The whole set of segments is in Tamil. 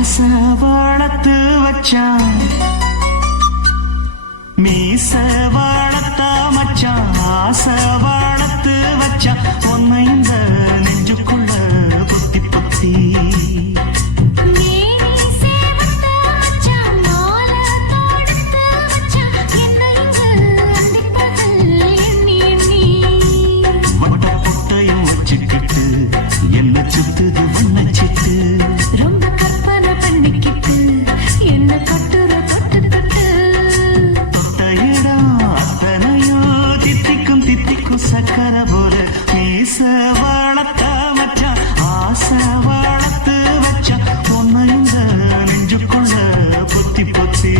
ஆசை வளர்த்து வச்சான் மீச வளர்த்த மச்சான் ஆசை வளர்த்து வச்சான் உன்னை இந்த நெஞ்சுக்குள்ள பொத்தி பொத்தி சுத்துது உன்னை சித்து ரொம்ப கற்பனை பண்ணிக்கிட்டு என்ன கட்டுற தொட்டு தொட்டு தொட்ட இடம் அத்தனையோ தித்திக்கும் தித்திக்கும் சக்கர போல மீச வளர்த்த மச்சான் ஆசை வளர்த்து வச்சா உன்னை இந்த நெஞ்சுக்குள்ள பொத்தி பொத்தி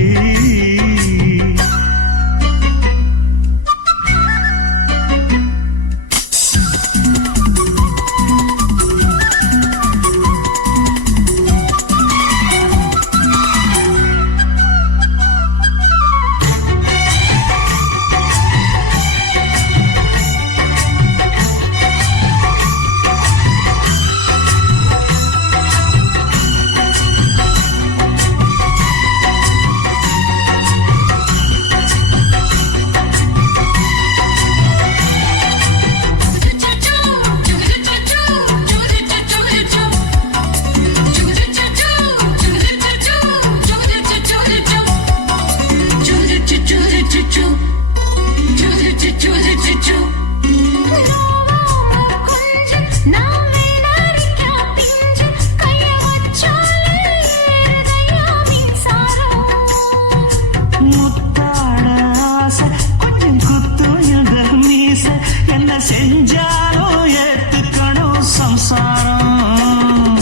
செஞ்சாலும் ஏத்துக்கணும் சம்சாரம்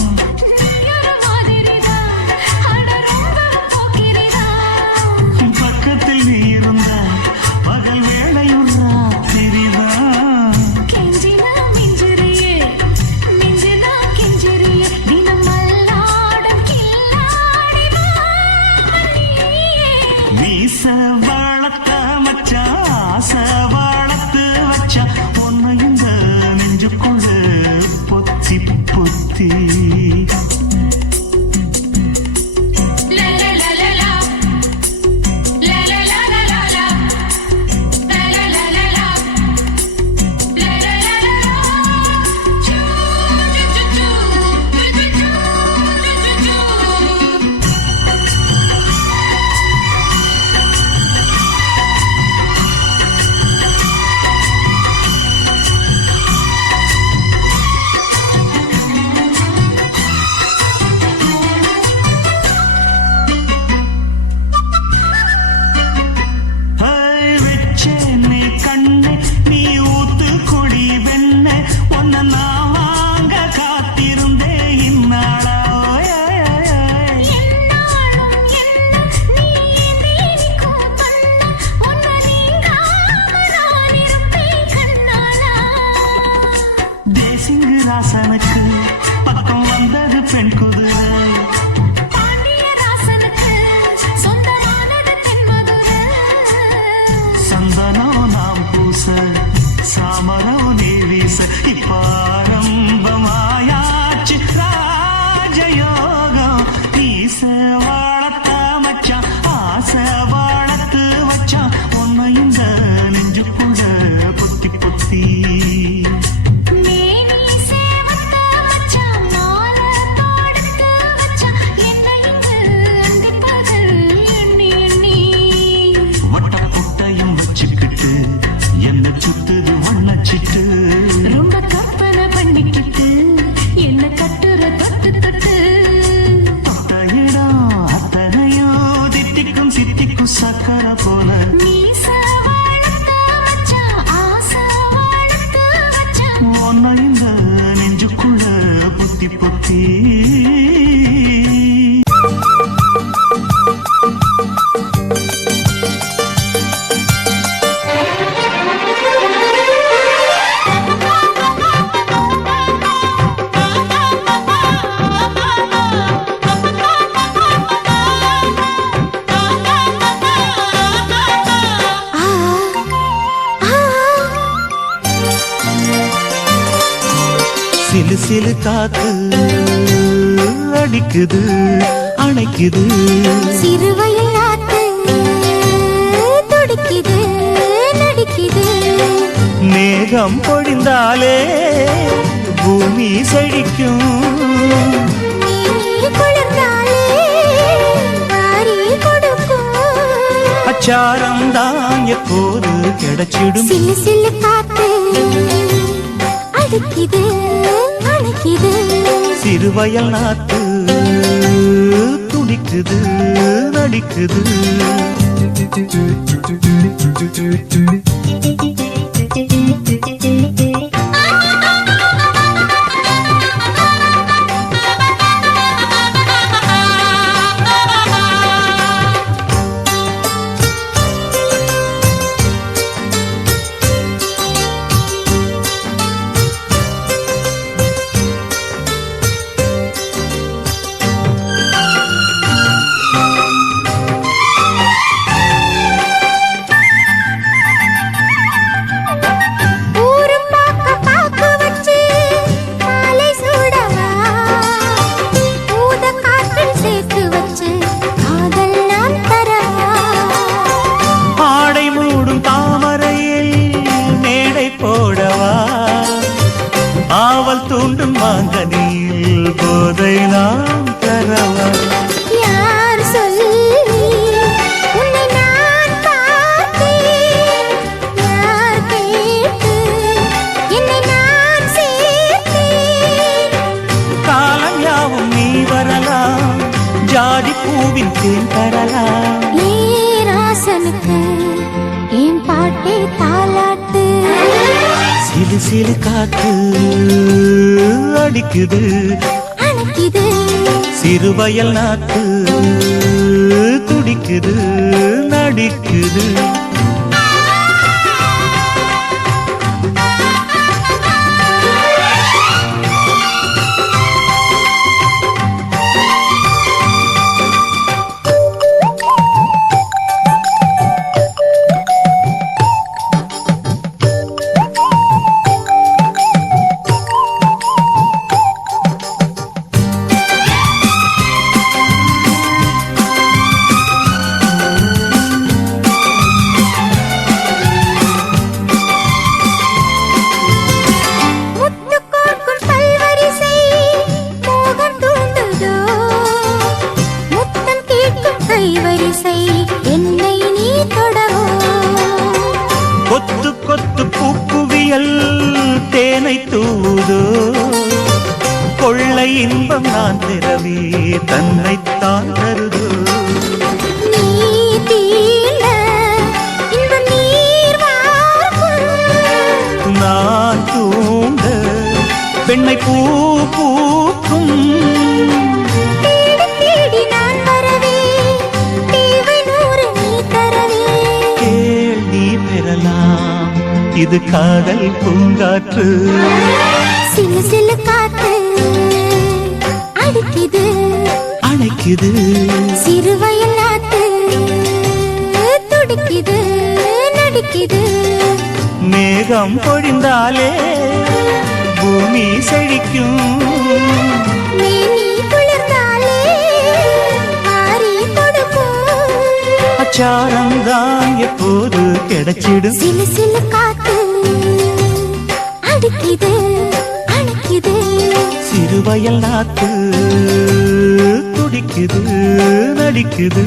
பக்கத்தில் நீ இருந்த பகல் வேளையும் ராத்திரிதான் மீச வளர்த்த மச்சான் ஆசை வளர்த்து வச்சா உன்னை இந்த நெஞ்சுக்குள்ள பொத்தி பொத்தி நீ ஊத்து கொடி வெண்ண ஒன்ன நான் வாங்க காத்திருந்தே இந்நாளா தேசிங்கு ராசனுக்கு பக்கம் வந்தது பெண் குதிரை சந்தனம் நாம் பூச சாமரம் நீ வீச இப்பாரம்பமாயாச்சு ராஜயோகம் ஈச வளர்த்த மச்சான் ஆசை வளர்த்து வச்சான் உன்னை இந்த நெஞ்சுக்குள்ள பொத்தி பொத்தி என்ன சுத்துது வண்ணச்சிட்டு ரொம்ப கற்பனை பண்ணிக்கிட்டு என்ன கட்டுற தொட்டு தொட்டு தொட்ட இடம் அத்தனையோ தித்திக்கும் சித்திக்கும் சக்கர போல உன்னை இந்த நெஞ்சுக்குள்ள பொத்தி பொத்தி சிலு சிலு காத்து அடிக்குது அணைக்குது. சிறுவயல் நாத்து துடிக்குது நடிக்குது. மேகம் பொழிந்தாலே பூமி செழிக்கும். குளிர்ந்தாலே வாரி கொடுக்கும். அச்சாரம் தான் எப்போது கிடைச்சிடும். சிலு சிலு காத்து அடிக்குது அணைக்குது. சிறுவயல் நாத்து துடிக்குது நடிக்குது. தூண்டும் மாங்கனியில் போதை நாம் தரவா. யார் சொல்லி உன்னை நான் பார்த்தேன். யார் கேட்டு என்னை நான் சேர்த்தேன். காலம் யாவும் நீ வரலாம். ஜாதி பூவின் தேன் தரலாம். ராசனுக்கு என் பாட்டே தாலாட்டு. சிலு சிலு காத்து அடிக்குது அணைக்குது. சிறுவயல் நாத்து துடிக்குது நடிக்குது. கொத்து கொத்து பூக்குவியல் தேனை தூதோ. கொள்ளை இன்பம் நான் திரவி தன்னைத்தான் தருதோ. நான் தூங்க பெண்ணை பூ பூக்கும். இது காதல் பூங்காற்று. சிலு சிலு காத்து அடிக்குது அணைக்குது. சிறுவயல் நாத்து துடிக்குது நடிக்குது. மேகம் பொழிந்தாலே பூமி செழிக்கும். நீ குளிர்ந்தாலே மாறி கொடுக்கும். அச்சாரம் தான் எப்போது கிடைச்சிடும். சிலு சிலு காத்து அடிக்குது அணைக்குது. சிறுவயல் நாத்து துடிக்குது நடிக்குது.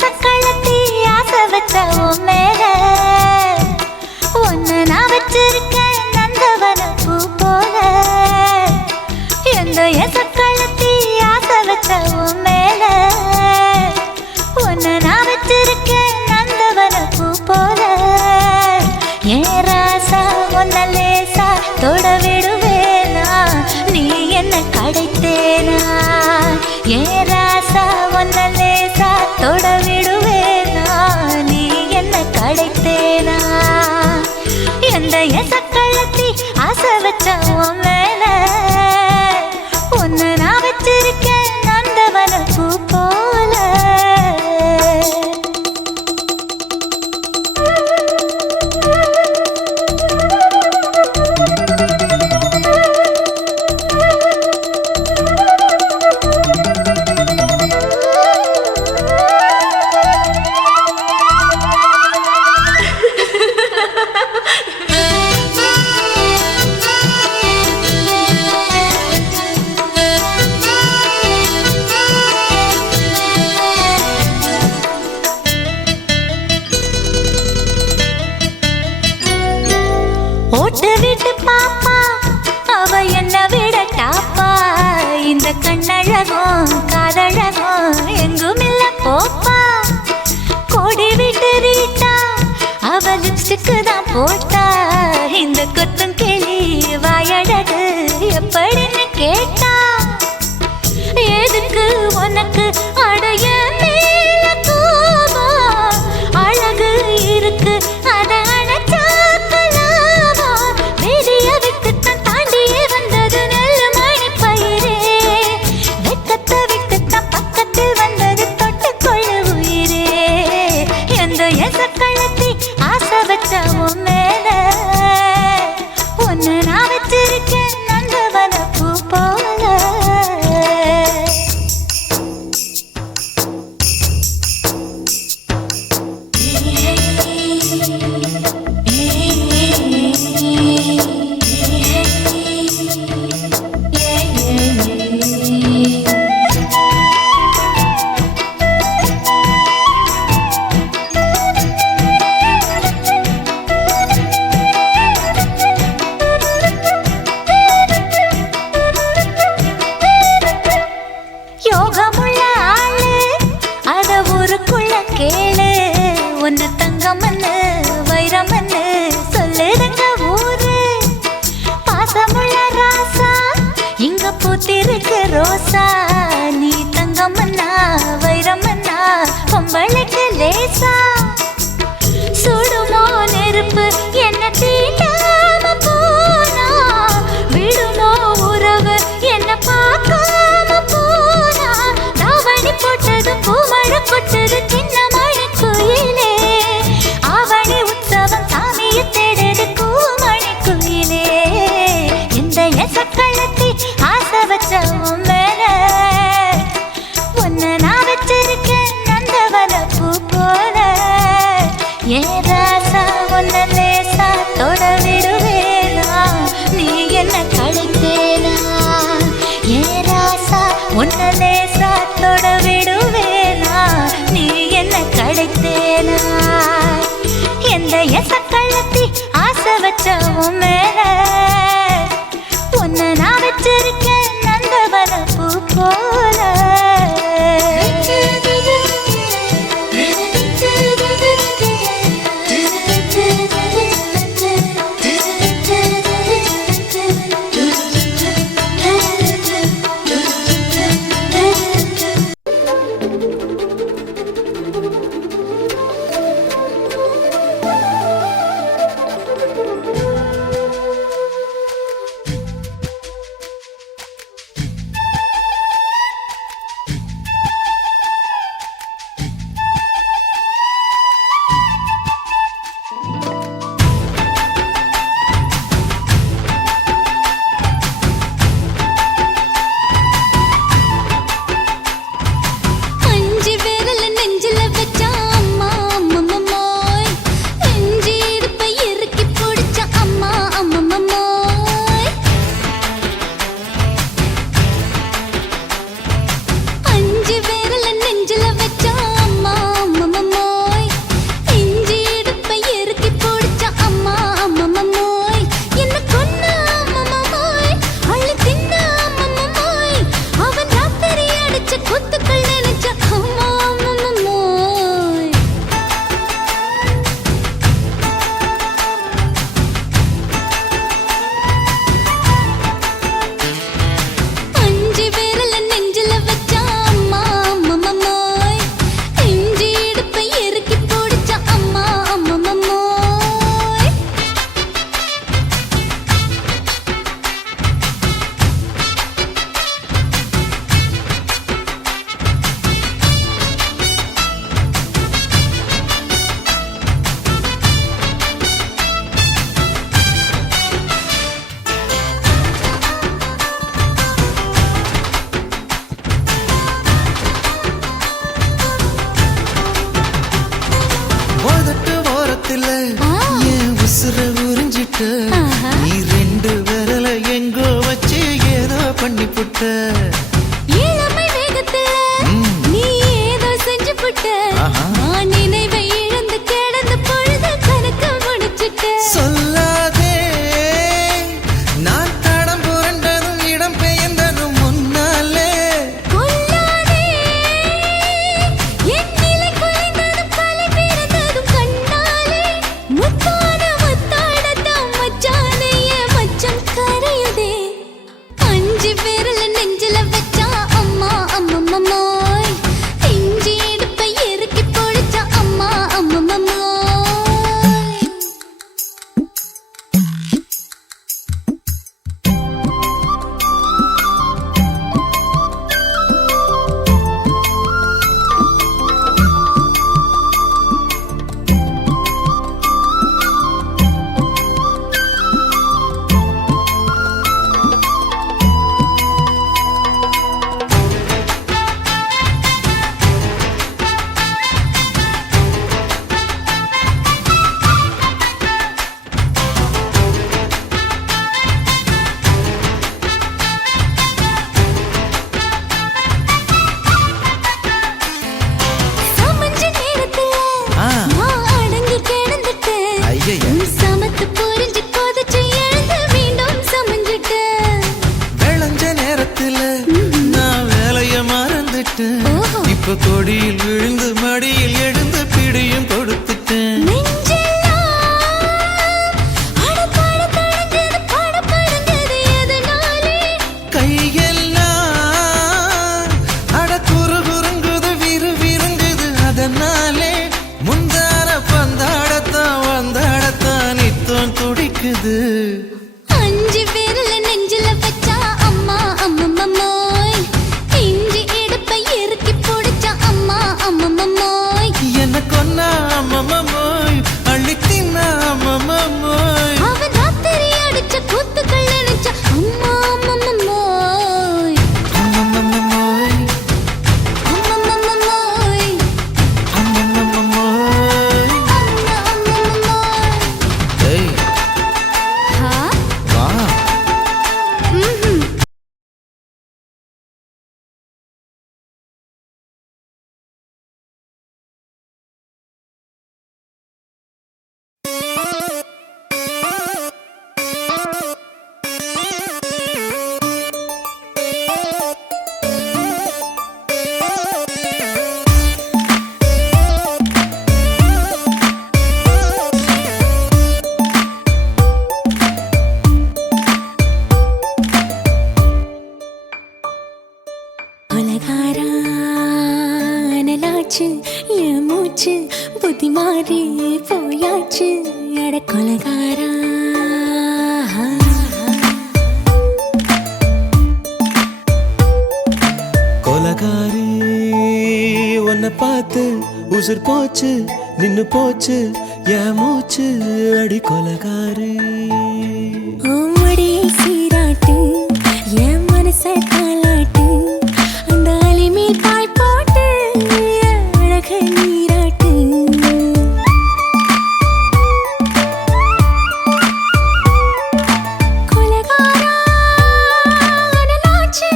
சக்களத்தி ஆசை வச்ச உன் மேல ஒன்னு நான் வச்சிருக்கேன் நந்தவன பூ போல. எந்த சக்களத்தி ஆசை வச்ச உன் மேல ஆசை வச்ச உன் மேல உன்னை நான் வச்சிருக்கேன் நந்தவன பூ போல. ஓட்டு வீட்டு பாப்பா அவ என்ன விட டாப்பா. இந்த கண்ணழகும் காதழகும் எங்கும் இல்ல போப்பா. கோடி வீட்டு ரீட்டா அவ லிப்ஸ்டிக்கு தான் போட்டா. இந்த கொத்தும் கிளி வாயழகு எப்படின்னு கேட்டா. எதுக்கு உனக்கு அடைய மேல கோபம்? அழகு இருக்கு அத அணைச்சாக்கலாமா? வெளிய விட்டுத்தான் தாண்டியே வந்தது நெல் மணி பயிரே. வெக்கத்தை விட்டுத்தான் பக்கத்தில் வந்தது தொட்டுக்கொள்ள உயிரே. எந்த எசக்களத்தி ஆசை வச்ச உன் மேல ஒன்னு நான் வச்சிருக்கேன் நந்தவன பூ போல. யோகமுள்ள ஆளு அத ஊருக்குள்ள கேளு. ஒன்னு தங்கமன்னு வைரமன்னு சொல்லுதுங்க ஊரு. பாசமுள்ள ராசா இங்க பூத்திருக்கு ரோசா. நீ தங்கமன்னா வைரமன்னா பொம்பளைக்கு லேசா. சுடுமோ நெருப்பு என்ன தீண்டாம போனா. விடுமோ உறவு என்ன பார்க்காம போனா. தாவணி போட்டது பூமழை கொட்டது சின்ன மழை குயிலே. ஆவணி உற்சவம் சாமியை தேடுது கூமணி குயிலே. இந்த எசக்களத்தி ஆசை வச்ச உன் மேல உன்னை நான் வச்சிருக்கேன் நந்தவன பூ போல. ஏ ராசா உன்னை லேசா தொட விடுவேனா? நீ என்ன கழித்தேனா? ஏ ராசா உன்னை லேசா தொட விடுவேனா? நீ என்ன கழித்தேனா? எந்த எசக்களத்தி ஆசை வச்ச உன் மேல உன்னை நான் வச்சிருக்கேன் நந்தவன பூ போல. என் உசுர உறிஞ்சிட்ட நீ ரெண்டு விரல எங்கோ வச்சு ஏதோ பண்ணி புட்ட இளமை வேகத்துல நீ ஏதோ செஞ்சு புட்ட நான் நினைவை இழந்து கிடந்த பொழுது கணக்கு முடிச்சிட்ட சொல்லாதே நான் தடம் புரண்டதும் இடம் பெயர்ந்ததும் முன்னாலே கொல்லாதே என் நிலை குலைந்ததும் கலை பிறந்ததும் கண்ணாலே முத்தான முத்தாடத்தான் மச்சானைய மச்சம் கரையுதே அஞ்சு விரல நெஞ்சில வச்சா அம்மா அம்மம்மோய் இஞ்சி இடுப்பை இறுக்கி பொடிச்சா அம்மா அம்மம்மோய் சமஞ்ச நேரத்துல நான் அடங்கி கிடந்துட்டேன் ஐயைய. சமத்து புரிஞ்சு கொதிச்சு எழுந்து மீண்டும் சமஞ்சிட்டேன் விளைஞ்ச நேரத்துல நான் வேலைய மறந்துட்டேன் ஓஹோ. இப்ப கொடியில் விழுந்து மடியில் எழுந்து பிடியும் கொடுத்துட்டேன் நெஞ்செல்லாம் அடப்பாட தடஞ்சது படபடங்குது எதனாலே கையெல்லாம் அட குறுகுறுங்குது விறுவிறுங்குது அதனாலே முந்தான பந்தாடத்தான் வந்தாடத்தான் நித்தம் துடிக்குது அஞ்சு விரல நெஞ்சில வச்சா அம்மா அம்மம்மோய் இஞ்சி இடுப்பை இறுக்கி பொடிச்சா அம்மா அம்மம்மோய் என்ன கொன்னா அம்மம்மோய் அள்ளி தின்னா அம்மம்மோய் அவன் ராத்திரி அடிச்ச கூத்துக்கள் நினைச்ச அம்மா அம்மம்மோய் அம்மம்மோய் அம்மம்மோய் அம்மம்மோய் அம்மம்மோய் ஏய் ஹா வா ம்ஹும் உலகாரா அனலாச்சு என் மூச்சு புத்தி மாறி போயாச்சு அட கொலகாரா கொலகாரி உன்னை பார்த்து உசுர் போச்சு நின்னு போச்சு என் மூச்சு அடி கொலகாரி ஓமடியை சீராட்டு என் மனச தாளாட்டு அந்த அலிமேல் பாய் போட்டு அழக நீராட்டு கொலகாரா அனலாச்சு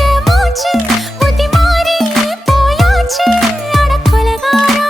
என் மூச்சு புத்தி மாறி போயாச்சு அட கொலகாரா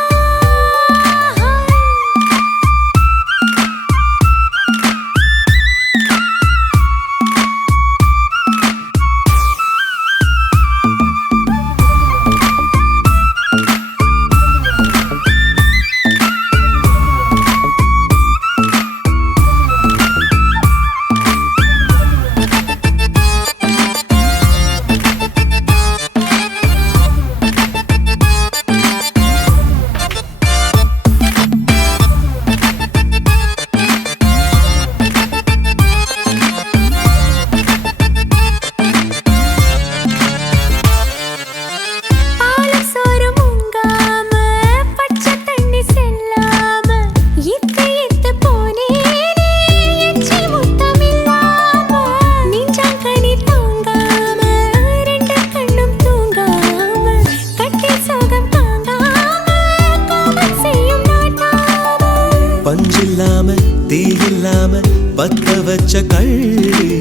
பச்சை கள்ளி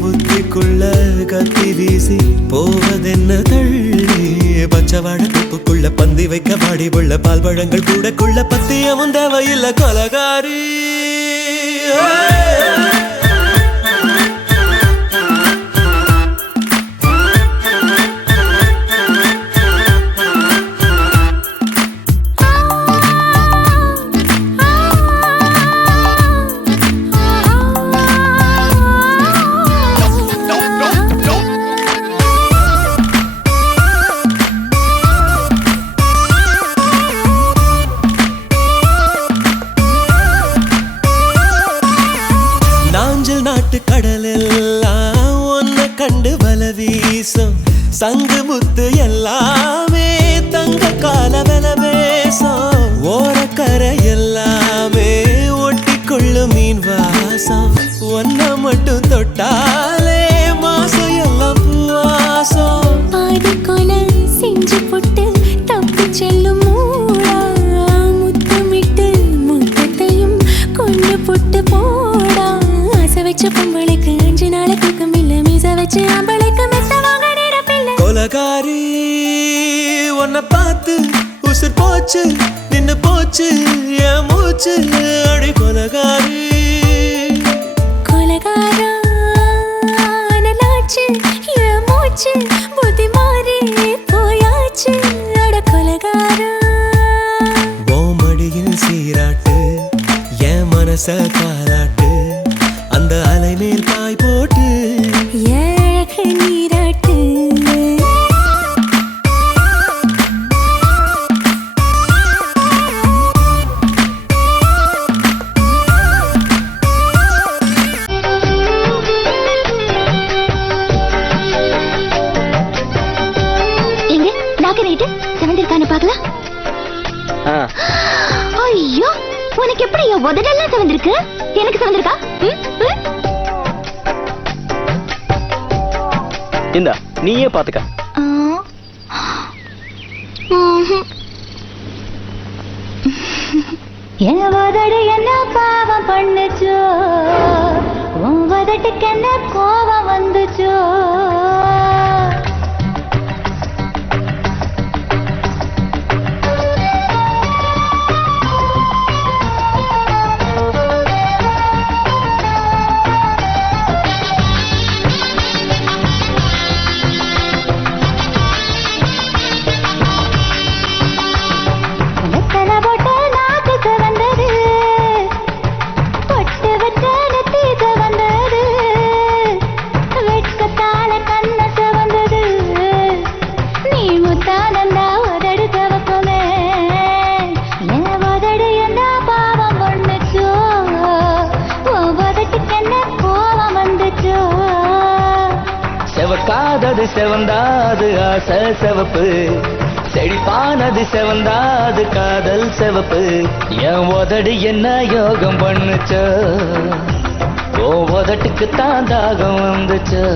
புத்திக்குள்ள கத்தி வீசி போவதென்ன தள்ளி பச்சை வாழப்புக்குள்ள பந்தி வைக்க பாடி உள்ள பால் பழங்கள் கூடக்குள்ள பத்தியமும் தேவையில்லை கொலகாரி நாட்டு கடலெல்லாம் ஒன்ன கண்டு வல வீசும் சங்கு முத்து எல்லாமே தங்க கால வெல பேசும் ஓரக்கரை எல்லாமே ஒட்டிக்கொள்ளும் மீன் வாசம் ஒன்ன மட்டும் தொட்டாலே மாசம் எல்லாம் பூவாசம் பாதி கொலை செஞ்சு போட்டு தப்பி செல்லும் மூடா முத்தமிட்டு முத்தத்தையும் கொண்டு போட்டு போடா வச்ச பொம்பளைக்கு 5 நாள் தூக்கம் இல்ல மீச வச்சு ஆம்பளைக்கு மெத்த வாங்க நேரப்பில்லை கொலகாரி உன்னை பார்த்து உசுர் போச்சு நின்னு போச்சு என் மூச்சு அடி கொலகாரி கொலகாரா நலாச்சு என் மூச்சு புத்தி மாறி போயாச்சு அட கொலகாரா மடியில் சீராட்டு என் மனச காலாட்டு அந்த அலை மேல் பாய் போட்டு ஏழக நீராட்டு எங்க நாக்கு ரைட்டு செவந்திருக்கான்னு பாக்கலாம் ஐயோ உனக்கு எப்படி உதடெல்லாம் செவந்திருக்கு எனக்கு செவந்திருக்கா இந்த நீயே பாத்துக்க என் உதடு என்ன பாவம் பண்ணுச்சோ உன் உதட்டுக்கு என்ன கோபம் வந்துச்சோ செவக்காதது செவந்தாது ஆசை செவப்பு செழிப்பானது செவந்தாது காதல் செவப்பு என் உதடு என்ன யோகம் பண்ணுச்சோ ஓ உதட்டுக்கு தான் தாகம் வந்துச்சோ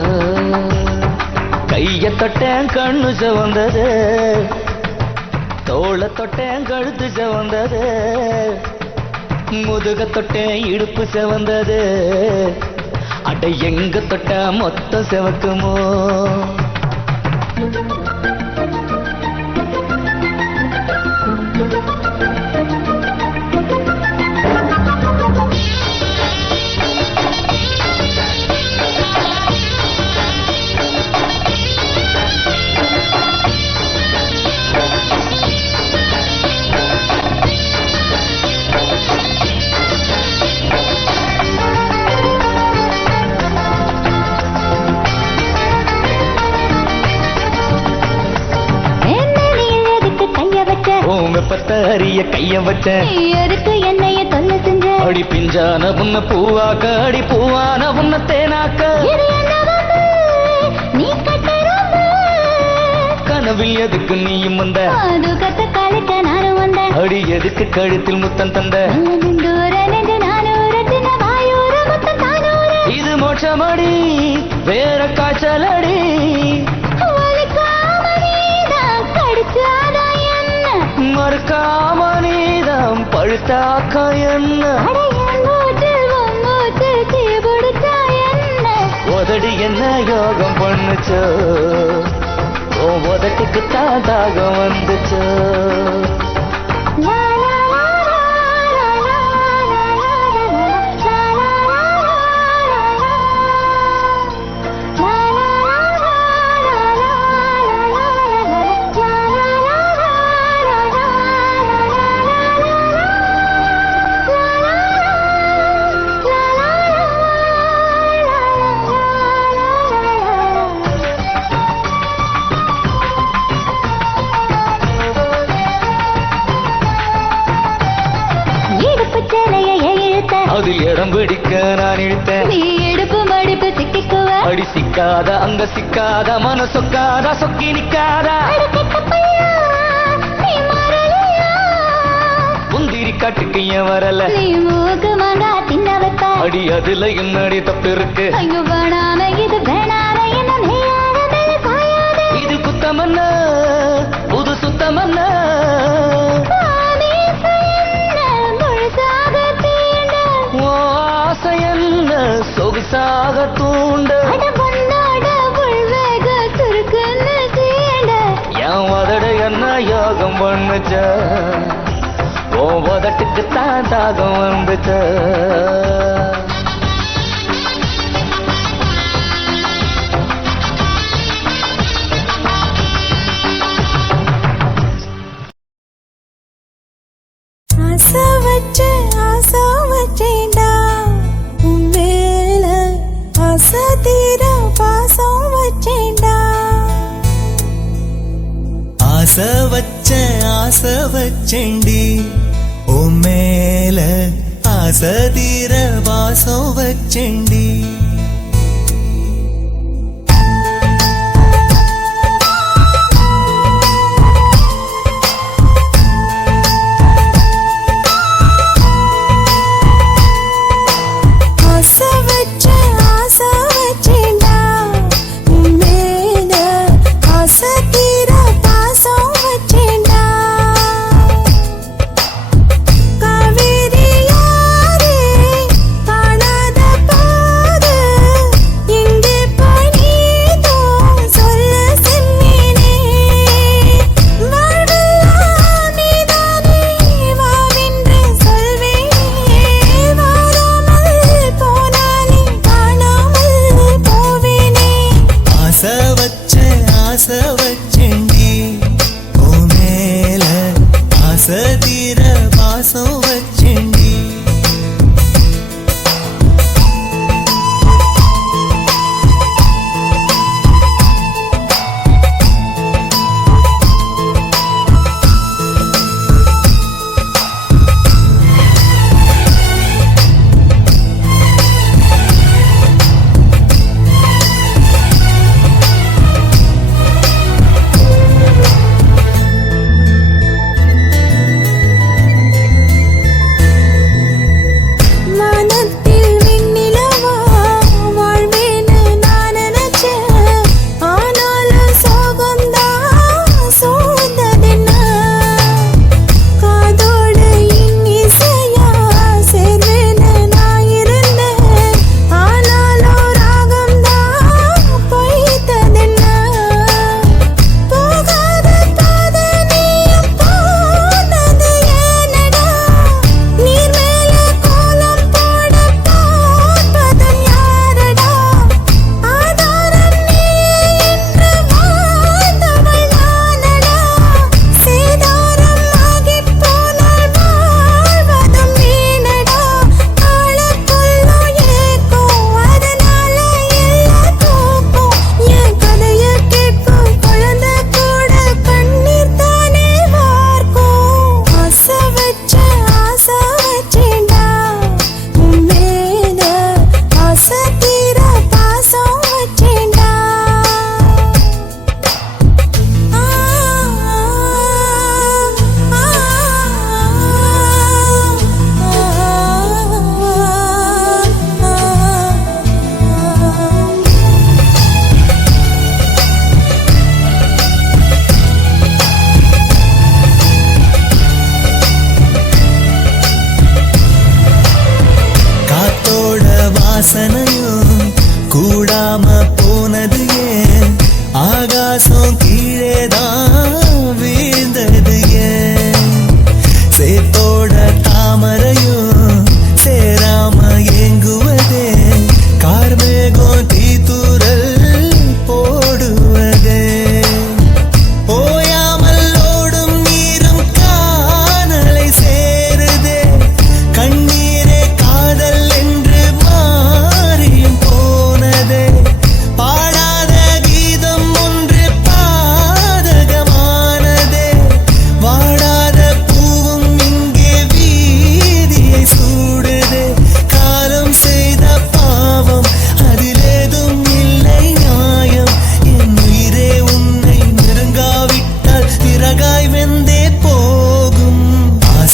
கைய தொட்டேன் கண்ணு செவந்தது தோளை தொட்டேன் கழுத்து செவந்தது முதுக தொட்டேன் இடுப்பு செவந்தது அட எங்க தொட்ட மொத்தம் செவக்குமோ வெப்பத்தை அறிய கைய வச்ச என்னைய தொல்ல செஞ்ச அடி பிஞ்சான உன்ன பூவாக்க அடி பூவான உன்ன தேனாக்க நீ கனவில் எதுக்கு நீயும் வந்த கத்த காலுக்க நானும் வந்த அடி எதுக்கு கழுத்தில் முத்தம் தந்த இது மோட்சமடி வேற காய்ச்சலடி மறுக்காம நீதம் பழுத்தாக்க என்ன தீ பிடிச்ச உதடு என்ன யோகம் பண்ணுச்சோ உன் உதட்டுக்கு தான் தாகம் வந்துச்சோ அதில் இடம் பிடிக்க நான் இழுத்தேன் நீ எடுப்பு மடிப்பு சிக்கிக்குவ அடி சிக்காத அங்க சிக்காத மன சொக்காத சொக்கி நிக்காத முந்திரி காட்டுக்கு ஏன் வரல நீ மூக்கு மாங்கா தின்ன வைப்ப அடி அதுல என்னடி தப்பு இருக்கு ஐயோ வேணாம இது வேணாம என்ன நெய்யாத சாயாத இது குத்தமன்ன புது சுத்தமன்ன ஆசையல்ல சொகுசாக தூண்ட என் உதட என்ன யோகம் பண்ணுச்ச உன் உதட்டுக்கு தான் தாகம் வந்துச்ச ஆசை வச்சேன்டா உன் மேல ஆசை தீர பாசம் வச்சேன்டா ஆசை வச்சேண்டி உன் மேல ஆசை தீர வாசம் வச்சேண்டி காவேரி யாரே காணாத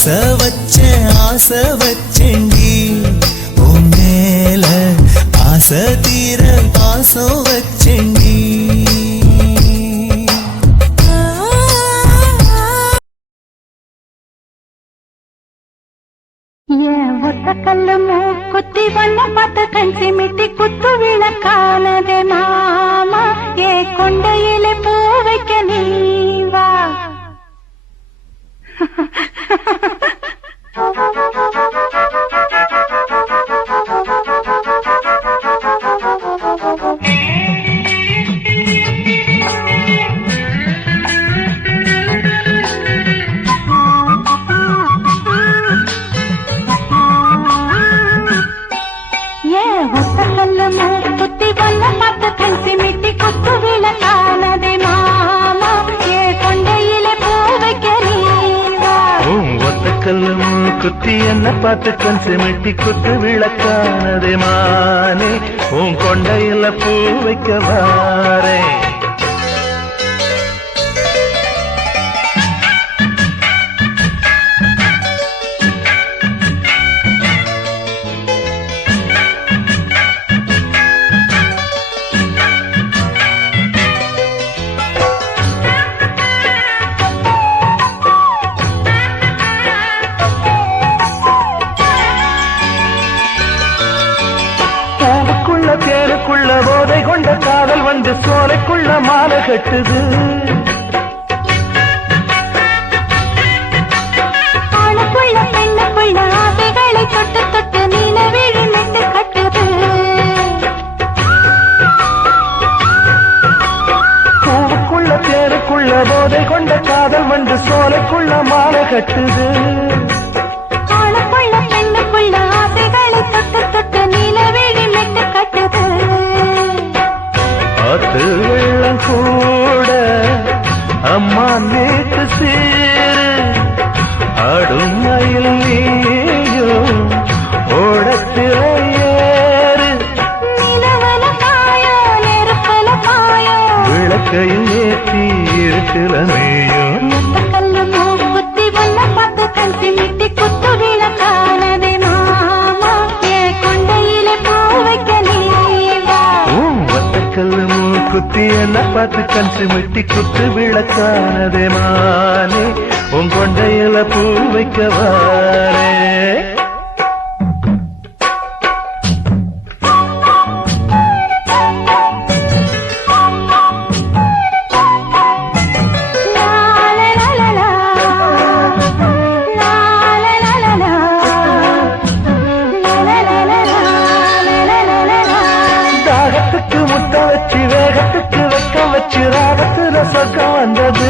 ஆசை வச்சேண்டி உன் மேல ஆசை தீர பாசம் வச்சேண்டி ஒத்தக்கல்லு மூக்குத்தி வண்ண பார்த்து கண் சிமிட்டி குத்து விளக்கானதே மாமா ஏ கொண்டையிலே பூ வைக்க நீ வா குத்தி வண்ண பார்த்து கண் சிமிட்டி குத்து விளக்கானதே மாமா ஏ கொண்டையிலே பூ வைக்க நீ வா ஒத்தக்கல்லு குத்தி என்ன பார்த்து கண் சிமிட்டி குத்து விளக்கானதே மானே உன் கொண்டையில பூ வைக்க வாரே தேனுக்குள்ள போதை கொண்ட காதல் வந்து சோலைக்குள்ள மாலை கட்டுது ஆணுக்குள்ள பெண்ணுக்குள்ள ஆசைகளை தொட்டு தொட்டு நிலவிழி மெட்டு கட்டுது பூவுக்குள்ள தேனுக்குள்ள போதை கொண்ட காதல் வந்து சோலைக்குள்ள மாலை கட்டுது ஆணுக்குள்ள பெண்ணுக்குள்ள ஆசைகளை தொட்டு தொட்டு நிலவிழி மெட்டு கட்டுது ஆத்து வெள்ளம் கூட அம்மா நேற்று சேரு ஆடும் மயில் நீயும் ஓடத்தில ஏறு நிலவல பாயோ நெருப்பல பாயோ விளக்கையில் ஏற்றி இருக்குல மேயும் கல்லு மூக்குத்தி வண்ண பார்த்து கண் சிமிட்டி குத்து விளக்கானதே மாமா ஏ கொண்டையிலே பூ வைக்க நீ வா ஒத்தக்கல்லு மூக்குத்தி என்ன பார்த்து கண் சிமிட்டி குத்து விளக்கானதே மானே உன் கொண்டையில பூ வைக்க வாரே தாகத்துக்கு முத்த வச்சு வேகத்துக்கு வெக்க வச்சு ராகத்துல சொர்க்கம் வந்தது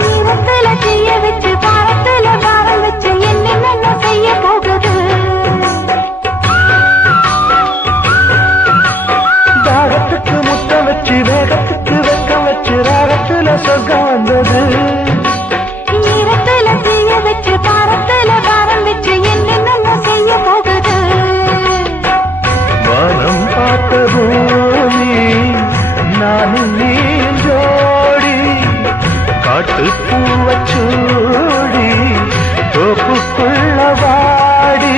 நீரத்துல செய்ய வச்சு பாரத்துல பாரம் வச்சு என்ன செய்ய போகுது தாகத்துக்கு முத்த வச்சு வேகத்துக்கு வெக்க வச்சு ராகத்துல சொர்க்கம் வந்தது நீரத்துல செய்ய வச்சு பாரத்துல பாரம் வச்சு என்ன செய்ய போகுது வானம் பார்த்த பூமி நானும் நீ ஜோடி காட்டு பூவச்சூடி தோப்புக்குள்ள வாடி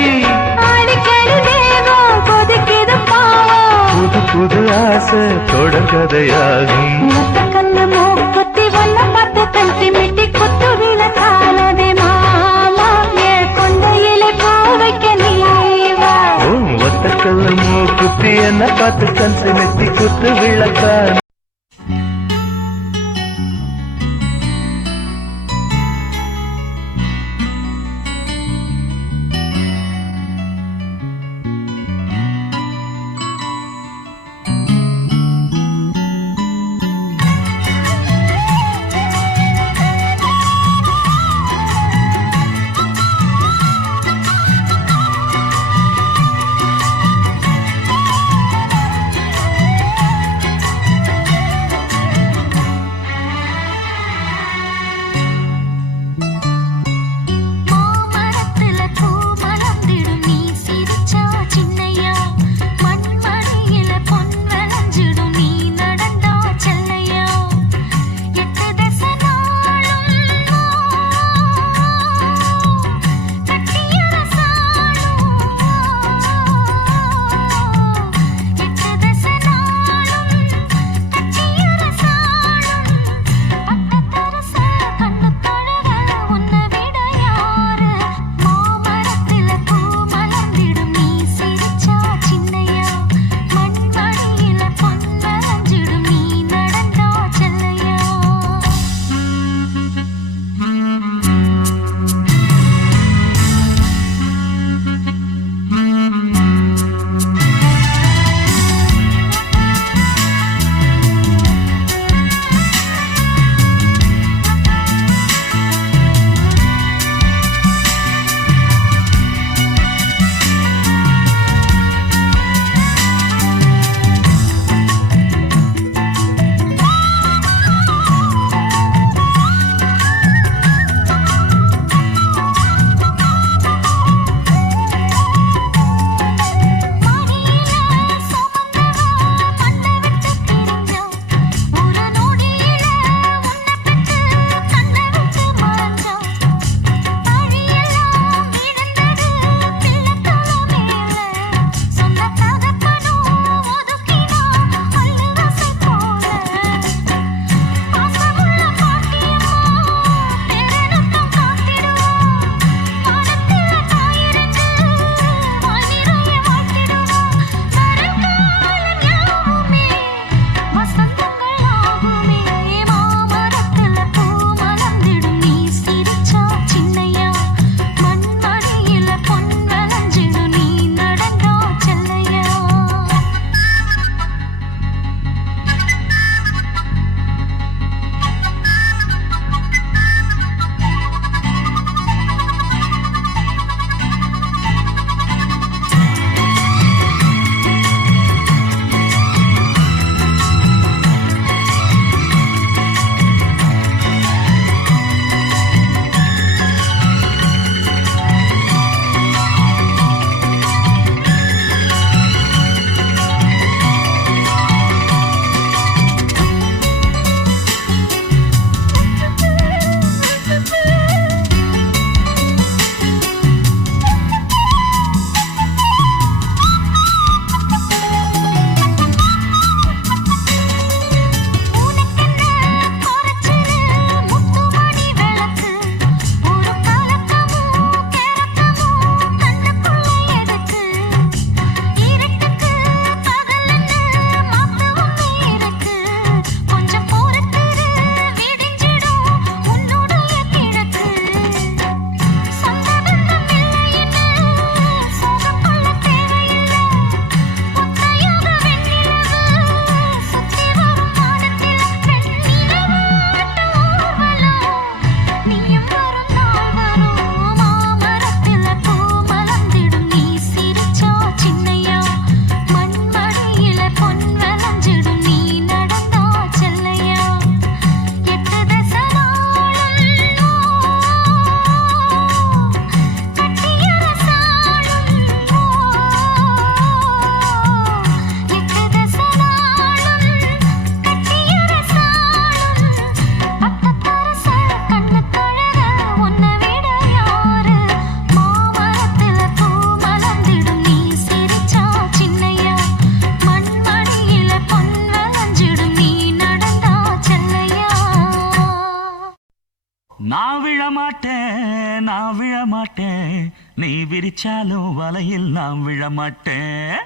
அடிக்கடி தேகம் கொதிக்குது பாவம் புது புது ஆசை தொடர்கதையாகும் கல்லு மூக்குத்தி வண்ண பார்த்து கண் சிமிட்டி குத்து விளக்கானதே மாமா ஏ கொண்டையிலே பூ வைக்க நீ வா ஒத்தக்கல்லு மூக்குத்தி என்ன பார்த்து கண் சிமிட்டி குத்து விளக்கான நான் விழ மாட்டேன் நான் விழ மாட்டேன் நீ விரிச்சாலும் வலையில் நான் விழ மாட்டேன்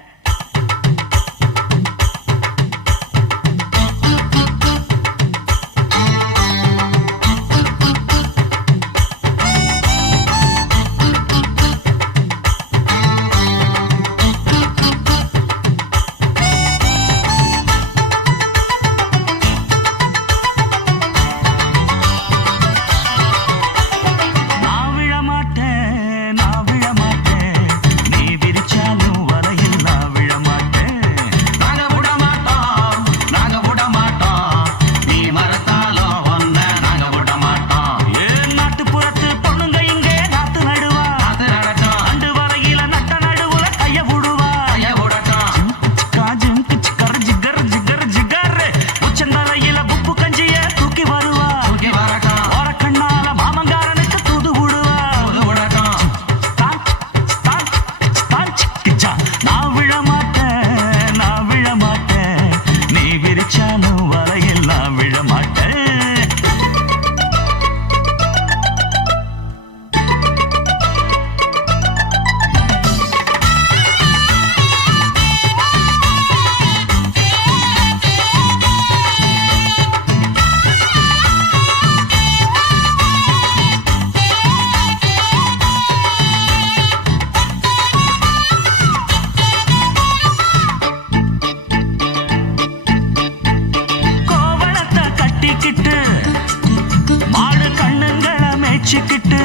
மாடு கண்ணுங்களை மேய்ச்சிக்கிட்டு